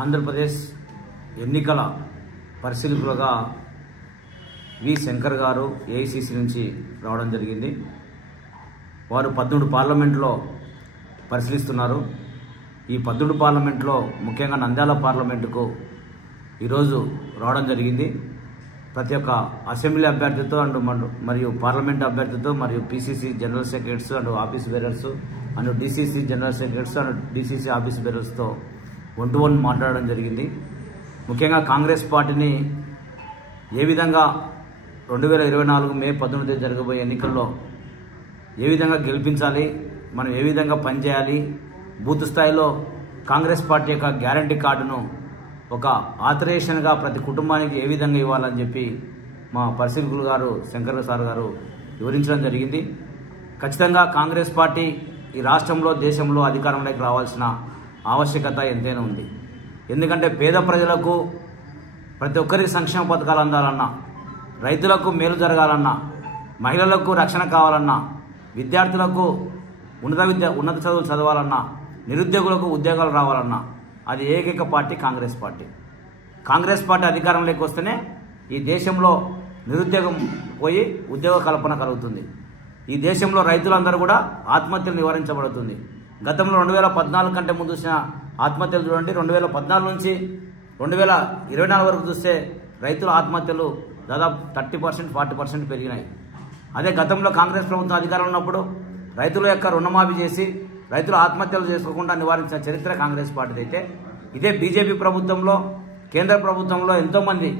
ఆంధ్రప్రదేశ్ ఎన్నికల పరిశీలకులుగా వి శంకర్ గారు ఏఐసిసి నుంచి రావడం జరిగింది. వారు 18 పార్లమెంట్లో పరిశీలిస్తున్నారు. ఈ 18 పార్లమెంట్లో ముఖ్యంగా నంద్యాల పార్లమెంటుకు ఈరోజు రావడం జరిగింది. ప్రతి ఒక్క అసెంబ్లీ అభ్యర్థితో మరియు పార్లమెంట్ అభ్యర్థితో మరియు PCC general secretaries and office bearers and DCC general secretaries and DCC office బేరర్స్తో 1-to-1 మాట్లాడడం జరిగింది. ముఖ్యంగా కాంగ్రెస్ పార్టీని ఏ విధంగా 2024 మే 19 జరగబోయే ఎన్నికల్లో ఏ విధంగా గెలిపించాలి, మనం ఏ విధంగా పనిచేయాలి, బూత్ స్థాయిలో కాంగ్రెస్ పార్టీ యొక్క గ్యారంటీ కార్డును ఒక ఆథరైజేషన్గా ప్రతి కుటుంబానికి ఏ విధంగా ఇవ్వాలని చెప్పి మా పరిశీలకులు గారు శంకర్ సార్ గారు వివరించడం జరిగింది. ఖచ్చితంగా కాంగ్రెస్ పార్టీ ఈ రాష్ట్రంలో దేశంలో అధికారంలోకి రావాల్సిన ఆవశ్యకత ఎంతైనా ఉంది. ఎందుకంటే పేద ప్రజలకు ప్రతి ఒక్కరికి సంక్షేమ పథకాలు అందాలన్నా, రైతులకు మేలు జరగాలన్నా, మహిళలకు రక్షణ కావాలన్నా, విద్యార్థులకు ఉన్నత చదువులు చదవాలన్నా, నిరుద్యోగులకు ఉద్యోగాలు రావాలన్నా అది ఏకైక party Congress party. Congress party అధికారంలోకి వస్తేనే ఈ దేశంలో నిరుద్యోగం పోయి ఉద్యోగ కల్పన కలుగుతుంది. ఈ దేశంలో రైతులందరూ కూడా ఆత్మహత్యలు నివారించబడుతుంది. గతంలో 2014 కంటే ముందు చూసిన ఆత్మహత్యలు చూడండి, 2014 నుంచి 2024 వరకు చూస్తే రైతుల ఆత్మహత్యలు దాదాపు 30%, 40% పెరిగినాయి. అదే గతంలో కాంగ్రెస్ ప్రభుత్వం అధికారంలో ఉన్నప్పుడు రైతుల యొక్క రుణమాఫీ చేసి రైతులు ఆత్మహత్యలు చేసుకోకుండా నివారించిన చరిత్ర కాంగ్రెస్ పార్టీది. అయితే ఇదే బీజేపీ ప్రభుత్వంలో, కేంద్ర ప్రభుత్వంలో ఎంతోమంది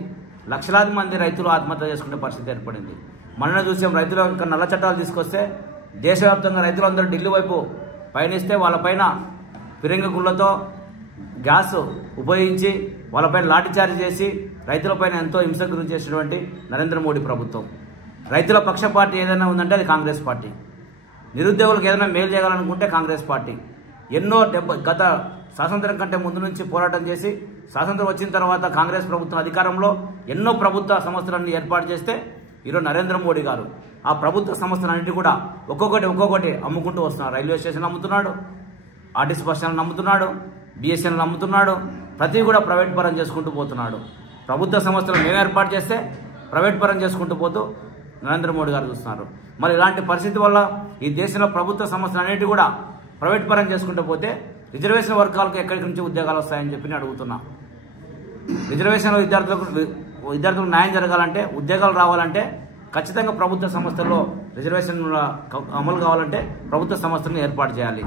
లక్షలాది మంది రైతులు ఆత్మహత్య చేసుకునే పరిస్థితి ఏర్పడింది. మననే చూసాం, రైతుల యొక్క నల్ల చట్టాలు తీసుకొస్తే దేశవ్యాప్తంగా రైతులందరూ ఢిల్లీ వైపు పయనిస్తే వాళ్ళపైన ఫిరంగి గుళ్లతో గ్యాస్ ఉపయోగించి వాళ్ళపైన లాఠీచార్జ్ చేసి రైతులపైన ఎంతో హింసకు గురి చేసినటువంటి నరేంద్ర మోడీ ప్రభుత్వం. రైతుల పక్ష పార్టీ ఏదైనా ఉందంటే అది కాంగ్రెస్ పార్టీ. నిరుద్యోగులకు ఏదైనా మేలు చేయాలనుకుంటే కాంగ్రెస్ పార్టీ. గత స్వాతంత్రం కంటే ముందు నుంచి పోరాటం చేసి స్వాతంత్రం వచ్చిన తర్వాత కాంగ్రెస్ ప్రభుత్వం అధికారంలో ఎన్నో ప్రభుత్వ సంస్థలన్నీ ఏర్పాటు చేస్తే ఈరోజు నరేంద్ర మోడీ గారు ఆ ప్రభుత్వ సంస్థలన్నింటి కూడా ఒక్కొక్కటి అమ్ముకుంటూ వస్తున్నారు. రైల్వే స్టేషన్ అమ్ముతున్నాడు, ఆర్టీసీ బస్ స్టాండ్ అమ్ముతున్నాడు, బిఎస్ఎన్ఎల్ అమ్ముతున్నాడు, ప్రతి కూడా ప్రైవేట్ పరం చేసుకుంటూ పోతున్నాడు. ప్రభుత్వ సంస్థలు మేము ఏర్పాటు చేస్తే ప్రైవేట్ పరం చేసుకుంటూ పోతూ నరేంద్ర మోడీ గారు చూస్తున్నారు. మరి ఇలాంటి పరిస్థితి వల్ల ఈ దేశంలో ప్రభుత్వ సంస్థలు అన్నిటి కూడా ప్రైవేట్ పరం చేసుకుంటూ పోతే రిజర్వేషన్ వర్గాలకు ఎక్కడి నుంచి ఉద్యోగాలు వస్తాయని చెప్పి నేను అడుగుతున్నా. రిజర్వేషన్ విద్యార్థులకు న్యాయం జరగాలంటే, ఉద్యోగాలు రావాలంటే ఖచ్చితంగా ప్రభుత్వ సంస్థల్లో రిజర్వేషన్ అమలు కావాలంటే ప్రభుత్వ సంస్థలను ఏర్పాటు చేయాలి.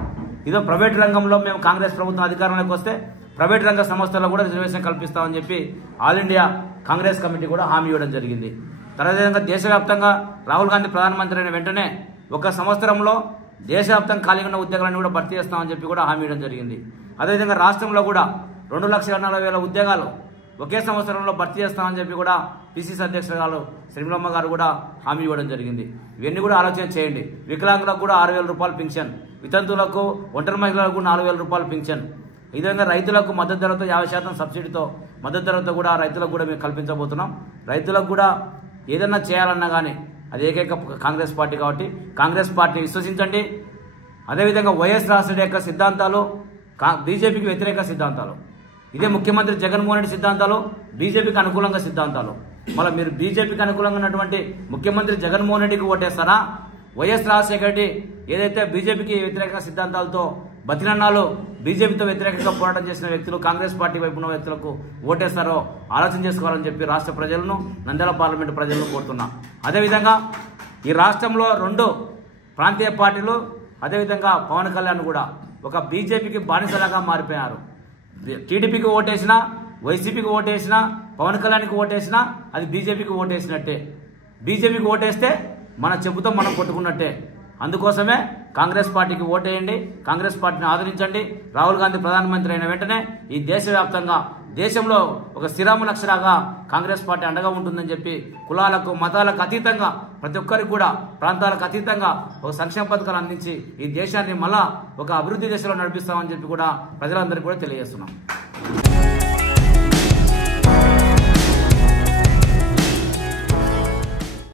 ఇదో ప్రైవేట్ రంగంలో మేము కాంగ్రెస్ ప్రభుత్వం అధికారంలోకి వస్తే ప్రైవేట్ రంగ సంస్థల్లో కూడా రిజర్వేషన్ కల్పిస్తామని చెప్పి ఆల్ ఇండియా కాంగ్రెస్ కమిటీ కూడా హామీ ఇవ్వడం జరిగింది. అదేవిధంగా దేశవ్యాప్తంగా రాహుల్ గాంధీ ప్రధానమంత్రి అయిన వెంటనే ఒక సంవత్సరంలో దేశవ్యాప్తంగా ఖాళీగా ఉన్న ఉద్యోగాలను కూడా భర్తీ చేస్తామని చెప్పి కూడా హామీ ఇవ్వడం జరిగింది. అదేవిధంగా రాష్ట్రంలో కూడా 2,40,000 ఉద్యోగాలు ఒకే సంవత్సరంలో భర్తీ చేస్తామని చెప్పి కూడా పిసిసి అధ్యక్షురాలు శ్రీమలమ్మ గారు కూడా హామీ ఇవ్వడం జరిగింది. ఇవన్నీ కూడా ఆలోచన చేయండి. వికలాంగులకు కూడా 6,000 రూపాయలు పింఛన్, వితంతువులకు, ఒంటరి మహిళలకు 4,000 రూపాయలు పింఛన్, ఈ విధంగా రైతులకు మద్దతు ధరతో 50% సబ్సిడీతో మద్దతు ధరతో కూడా రైతులకు కూడా మేము కల్పించబోతున్నాం. రైతులకు కూడా ఏదన్నా చేయాలన్నా కానీ అది ఏకైక కాంగ్రెస్ పార్టీ కాబట్టి కాంగ్రెస్ పార్టీ విశ్వసించండి. అదేవిధంగా వైఎస్ రాజశేఖర యొక్క సిద్ధాంతాలు బీజేపీకి వ్యతిరేక సిద్ధాంతాలు, ఇదే ముఖ్యమంత్రి జగన్మోహన్ రెడ్డి సిద్ధాంతాలు బీజేపీకి అనుకూలంగా సిద్ధాంతాలు. మళ్ళీ మీరు బీజేపీకి అనుకూలంగా ఉన్నటువంటి ముఖ్యమంత్రి జగన్మోహన్ రెడ్డికి ఓటేస్తారా? వైఎస్ రాజశేఖర రెడ్డి ఏదైతే బీజేపీకి వ్యతిరేక సిద్ధాంతాలతో బతినన్నాలు బీజేపీతో వ్యతిరేకంగా పోరాటం చేసిన వ్యక్తులు కాంగ్రెస్ పార్టీ వైపు ఉన్న వ్యక్తులకు ఓటేస్తారో ఆలోచన చేసుకోవాలని చెప్పి రాష్ట్ర ప్రజలను, నంద్యాల పార్లమెంటు ప్రజలను కోరుతున్నా. అదేవిధంగా ఈ రాష్ట్రంలో 2 ప్రాంతీయ పార్టీలు, అదేవిధంగా పవన్ కళ్యాణ్ కూడా ఒక బీజేపీకి బానిసలాగా మారిపోయారు. టీడీపీకి ఓటేసినా, వైసీపీకి ఓటేసినా, పవన్ కళ్యాణ్కి ఓటేసినా అది బీజేపీకి ఓటేసినట్టే. బీజేపీకి ఓటేస్తే మన చెబుతో మనం కొట్టుకున్నట్టే. అందుకోసమే కాంగ్రెస్ పార్టీకి ఓటేయండి, కాంగ్రెస్ పార్టీని ఆదరించండి. రాహుల్ గాంధీ ప్రధానమంత్రి అయిన వెంటనే ఈ దేశవ్యాప్తంగా దేశంలో ఒక స్థిరామ లక్షలాగా కాంగ్రెస్ పార్టీ అండగా ఉంటుందని చెప్పి కులాలకు, మతాలకు అతీతంగా ప్రతి ఒక్కరికి కూడా ప్రాంతాలకు అతీతంగా ఒక సంక్షేమ పథకాలు అందించి ఈ దేశాన్ని మళ్ళా ఒక అభివృద్ధి దిశలో నడిపిస్తామని చెప్పి కూడా ప్రజలందరికీ కూడా తెలియజేస్తున్నాం.